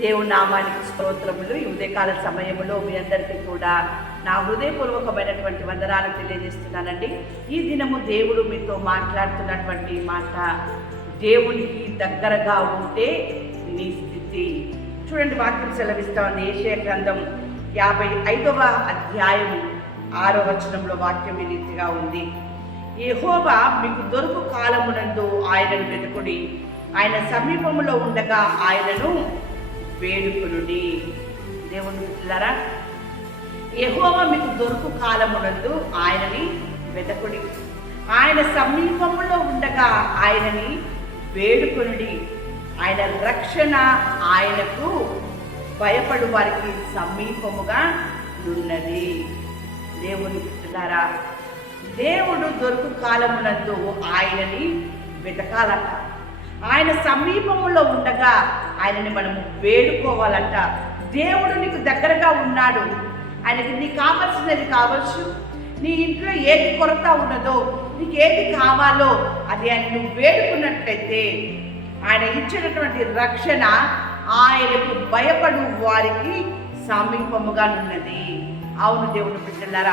దేవుని నామానికి స్తోత్రములు. ఈ ఉదయకాల సమయంలో మీ అందరికీ కూడా నా హృదయపూర్వకమైనటువంటి వందనాలు తెలియజేస్తున్నానండి. ఈ దినము దేవుడు మీతో మాట్లాడుతున్నటువంటి మాట దేవునికి దగ్గరగా ఉంటే నీ స్థితి. చూడండి వాక్యం సెలవిస్తామని ఏషియ గ్రంథం యాభై ఐదవ అధ్యాయం ఆరో వచనంలో వాక్యం ఈ రీతిగా ఉంది. యెహోవా మీకు దొరుకు కాలమునందు ఆయనను వెతుకుడి. ఆయన సమీపంలో ఉండగా ఆయనను వేడుకునుడి. దేవుని పిల్లరా యెహోవా మీకు దొరుకు కాలమునందు ఆయనని వెతకుడి ఆయన సమీపంలో ఉండగా ఆయనని వేడుకొనుడి. ఆయన రక్షణ ఆయనకు భయపడు వారికి సమీపముగా ఉన్నది దేవుని పిల్లారా దేవుడు దొరుకు కాలమునందు ఆయనని వెతకాలట ఆయన సమీపంలో ఉండగా ఆయనని మనము వేడుకోవాలంట. దేవుడు నీకు దగ్గరగా ఉన్నాడు. ఆయనకి నీకు కావలసినది కావచ్చు. నీ ఇంట్లో ఏది కొరత ఉన్నదో నీకు ఏది కావాలో అది ఆయన నువ్వు వేడుకున్నట్లయితే ఆయన ఇచ్చినటువంటి రక్షణ ఆయనకు భయపడు వారికి సమీపముగా ఉన్నది. అవును దేవుడు బిడ్డలారా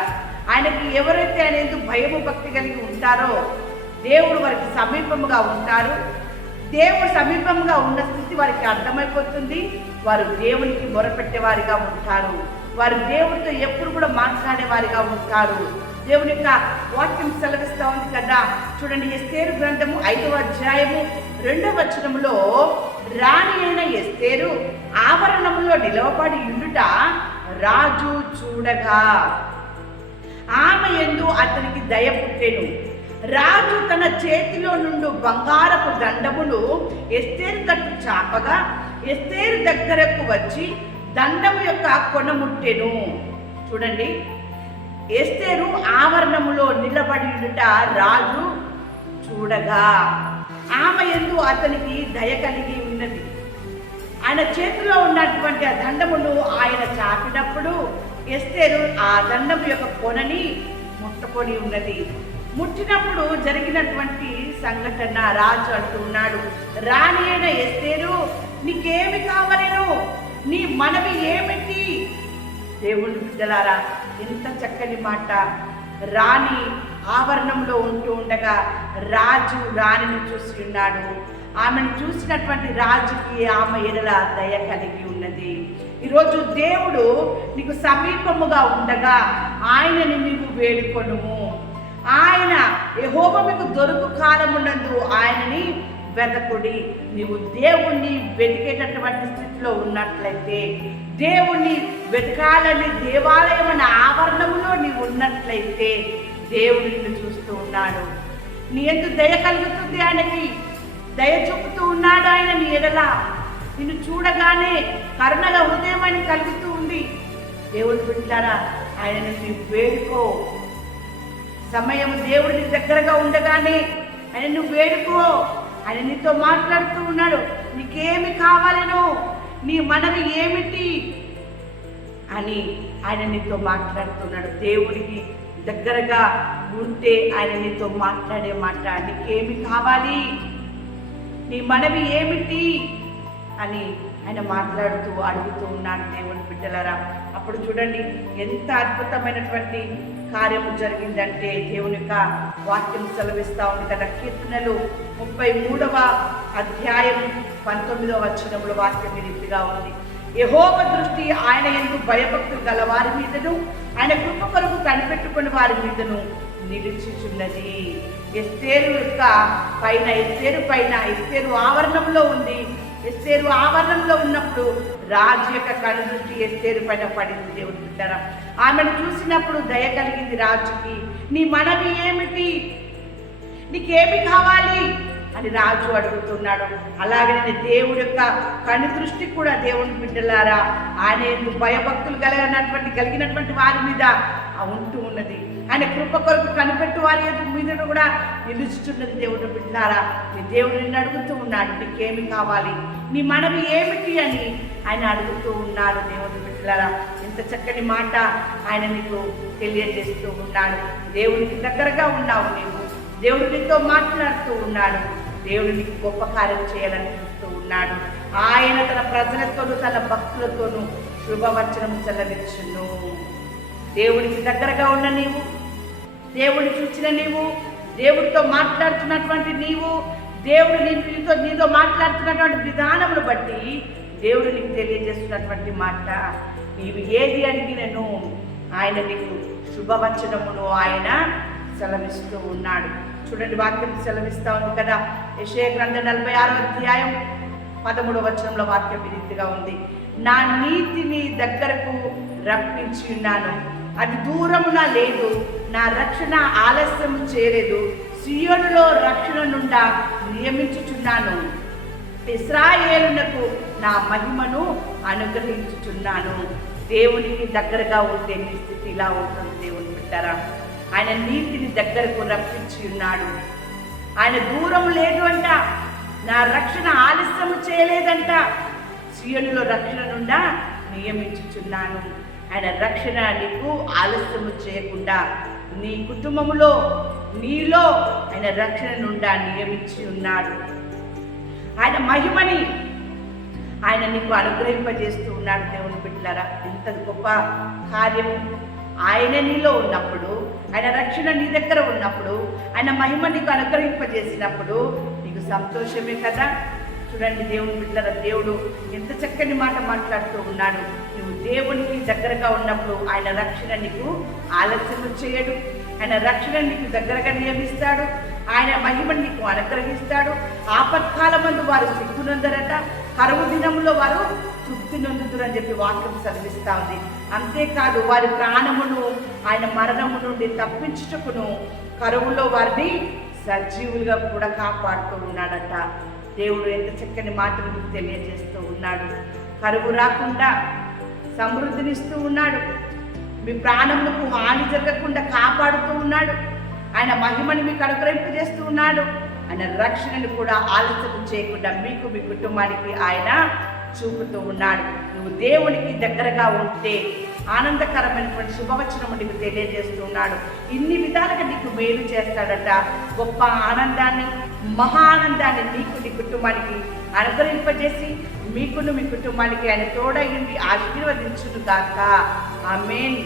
ఆయనకి ఎవరైతే ఆయన ఎందుకు భయము భక్తి కలిగి ఉంటారో దేవుడు వారికి సమీపముగా ఉంటారు. దేవుడు సమీపంగా ఉన్న స్థితి వారికి అర్థమైపోతుంది. వారు దేవునికి మొరపెట్టే వారిగా ఉంటారు. వారు దేవుడితో ఎప్పుడు కూడా మాట్లాడే వారిగా ఉంటారు. దేవుని యొక్క వాక్యం సెలవిస్తా ఉంది కదా. చూడండి ఎస్తేరు గ్రంథము ఐదవ అధ్యాయము రెండవ వచనములో రాణి అయిన ఎస్తేరు ఆవరణములో నిలవబడి ఉండుట రాజు చూడగా. ఆమె ఎందు అతనికి దయ పుట్టెను. రాజు తన చేతిలో నుండి బంగారపు దండమును ఎస్తేరు తట్టు చాపగా ఎస్తేరు దగ్గరకు వచ్చి దండము యొక్క కొనముట్టెను చూడండి. ఎస్తేరు ఆవరణములో నిలబడి ఉండుట రాజు చూడగా. ఆమె ఎందు అతనికి దయ కలిగి ఉన్నది. ఆయన చేతిలో ఉన్నటువంటి ఆ దండమును ఆయన చాపినప్పుడు ఎస్తేరు ఆ దండం యొక్క కొనని ముట్టుకొని ఉన్నది. ముట్టినప్పుడు జరిగినటువంటి సంఘటన రాజు అంటూ ఉన్నాడు. రాణి అయిన ఎస్తేరు నీకేమి కావలేను నీ మనవి ఏమిటి? దేవుని బిడ్డలారా ఎంత చక్కని మాట. రాణి ఆవరణంలో ఉంటూ ఉండగా రాజు రాణిని చూసి ఉన్నాడు. ఆమెను చూసినటువంటి రాజుకి ఆమె ఎడల దయ కలిగి ఉన్నది. ఈరోజు దేవుడు నీకు సమీపముగా ఉండగా ఆయనని నీవు వేడుకొనుము. ఆయన యహోవ మీకు దొరుకు కాలమునందు ఆయనని వెతకుడి నీవు దేవుణ్ణి వెతికేటటువంటి స్థితిలో ఉన్నట్లయితే దేవుణ్ణి వెతకాలని దేవాలయం అనే ఆవరణంలో నీవు ఉన్నట్లయితే దేవుడు నిన్ను చూస్తూ ఉన్నాడు. నీ ఎందుకు దయ కలుగుతుంది ఆయనకి. దయ చూపుతూ ఉన్నాడు ఆయన నీ ఎడల. నిన్ను చూడగానే కరుణల హృదయం అని కలుగుతూ ఉంది. దేవుడు బిడ్డారా ఆయన నీ వేడుకో. సమయం దేవుడి దగ్గరగా ఉండగానే ఆయన నువ్వు వేడుకో. ఆయన నీతో మాట్లాడుతూ ఉన్నాడు. నీకేమి కావాలను నీ మనవి ఏమిటి అని ఆయన నీతో మాట్లాడుతున్నాడు. దేవుడికి దగ్గరగా ఉంటే ఆయన నీతో మాట్లాడే మాట నీకేమి కావాలి? నీ మనవి ఏమిటి? అని ఆయన మాట్లాడుతూ అడుగుతూ ఉన్నాడు దేవుని బిడ్డలరా. అప్పుడు చూడండి ఎంత అద్భుతమైనటువంటి కార్యము జరిగిందంటే దేవుని యొక్క వాక్యం సెలవిస్తూ ఉంది కదా. కీర్తనలు ముప్పై మూడవ అధ్యాయం పంతొమ్మిదవ వచనంలో వాక్యం రీతిగా ఉంది. యహోవ దృష్టి ఆయన ఎందుకు భయభక్తులు గల వారి మీదను ఆయన కృప కొరకు కనిపెట్టుకుని వారి మీదను నిలిచిచున్నది. ఎస్తేరు యొక్క పైన ఎస్తేరు పైన ఎస్తేరు ఆవరణంలో ఉంది. ఎస్తేరు ఆవరణంలో ఉన్నప్పుడు రాజు యొక్క కను దృష్టి ఎస్తేరు పైన పడింది దేవుడి బిడ్డరా. ఆమెను చూసినప్పుడు దయ కలిగింది రాజుకి. నీ మనవి ఏమిటి? నీకేమి కావాలి? అని రాజు అడుగుతున్నాడు. అలాగనే దేవుడి యొక్క కను దృష్టి కూడా దేవుని బిడ్డలారా ఆయన భయభక్తులు కలిగినటువంటి కలిగినటువంటి వారి మీద ఉంటూ ఉన్నది. ఆయన కృప కొరకు కనిపెట్టు వారి మీదను కూడా నిలుచుతున్నది దేవుడు బిడ్డారా. నీ దేవుడు నిన్ను అడుగుతూ ఉన్నాడు నీకేమి కావాలి? నీ మనవి ఏమిటి అని ఆయన అడుగుతూ ఉన్నాడు దేవుడు బిడ్డలారా ఇంత చక్కని మాట ఆయన నీకు తెలియజేస్తూ ఉన్నాడు. దేవునికి దగ్గరగా ఉన్నావు నీవు. దేవుడు నీతో మాట్లాడుతూ ఉన్నాడు. దేవుడు నీకు గొప్ప కార్యం చేయాలని చూస్తూ ఉన్నాడు. ఆయన తన ప్రజలతోనూ తన భక్తులతోనూ శుభవచనం చెల్లవిచ్చును. దేవుడికి దగ్గరగా ఉన్న నీవు. దేవుడిని చూసిన నీవు దేవుడితో మాట్లాడుతున్నటువంటి నీవు దేవుడు నీతో నీతో మాట్లాడుతున్నటువంటి విధానమును బట్టి దేవుడు నీకు తెలియజేస్తున్నటువంటి మాట. నీవు ఏది అడిగినను ఆయన నీకు శుభవచనమును ఆయన సెలవిస్తూ ఉన్నాడు. చూడండి వాక్యం సెలవిస్తూ ఉంది కదా. యశయ గ్రంథ నలభై ఆరో అధ్యాయం పదమూడవ వచనంలో వాక్యం ఈ రీతిగా ఉంది. నా నీతిని దగ్గరకు రప్పించి ఉన్నాను. అది దూరమున లేదు. నా రక్షణ ఆలస్యం చేయలేదు సియోనులో రక్షణ నుండా నియమించుచున్నాను. ఇస్రాయేలునకు నా మహిమను అనుగ్రహించుచున్నాను. దేవునికి దగ్గరగా ఉంటే నీ స్థితి ఇలా ఉంటుంది దేవుని బిడ్డరా. ఆయన నీతిని దగ్గరకు రప్పించి ఉన్నాడు. ఆయన దూరం లేదు అంట. నా రక్షణ ఆలస్యము చేయలేదంట. సీఎంలో రక్షణ నుండా నియమించుచున్నాను. ఆయన రక్షణ నీకు ఆలస్యము చేయకుండా నీ కుటుంబములో నీలో ఆయన రక్షణ నుండా నియమించి ఉన్నాడు. ఆయన మహిమని ఆయన నీకు అనుగ్రహింపజేస్తూ ఉన్నాడు దేవుని బిడ్డలారా. ఎంత గొప్ప కార్యము ఆయన నీలో ఉన్నప్పుడు ఆయన రక్షణ నీ దగ్గర ఉన్నప్పుడు ఆయన మహిమ నీకు అనుగ్రహింపజేసినప్పుడు నీకు సంతోషమే కదా. చూడండి దేవుని బిడ్డల దేవుడు ఎంత చక్కని మాట మాట్లాడుతూ ఉన్నాడు. దేవునికి దగ్గరగా ఉన్నప్పుడు ఆయన రక్షణ నీకు ఆలస్యం చేయడు. ఆయన రక్షణ నీకు దగ్గరగా నియమిస్తాడు. ఆయన మహిమను నీకు అనుగ్రహిస్తాడు. ఆపత్కాలమందు వారు సిగ్గునందరట. కరువు దినంలో వారు తృప్తి నొందుతురని చెప్పి వాక్యం చదివిస్తా ఉంది. అంతేకాదు వారి ప్రాణమును ఆయన మరణము నుండి తప్పించుటకును కరువులో వారిని సజీవులుగా కూడా కాపాడుతూ ఉన్నాడట. దేవుడు ఎంత చక్కని మాటలు మీకు తెలియజేస్తూ ఉన్నాడు. కరువు రాకుండా సమృద్ధినిస్తూ ఉన్నాడు. మీ ప్రాణములకు హాని జరగకుండా కాపాడుతూ ఉన్నాడు. ఆయన మహిమని మీకు అనుగ్రహింపజేస్తూ ఉన్నాడు. ఆయన రక్షణను కూడా ఆలస్యం చేయకుండా మీకు మీ కుటుంబానికి ఆయన చూపుతూ ఉన్నాడు. నువ్వు దేవునికి దగ్గరగా ఉంటే ఆనందకరమైనటువంటి శుభవచనం నీకు తెలియజేస్తూ ఉన్నాడు. ఇన్ని విధాలుగా నీకు మేలు చేస్తాడట. గొప్ప ఆనందాన్ని మహా ఆనందాన్ని నీకు నీ కుటుంబానికి అనుగ్రహింపజేసి మీకును మీ కుటుంబానికి ఆయన తోడయ్యింది ఆశీర్వదించును గాక ఆమెన్.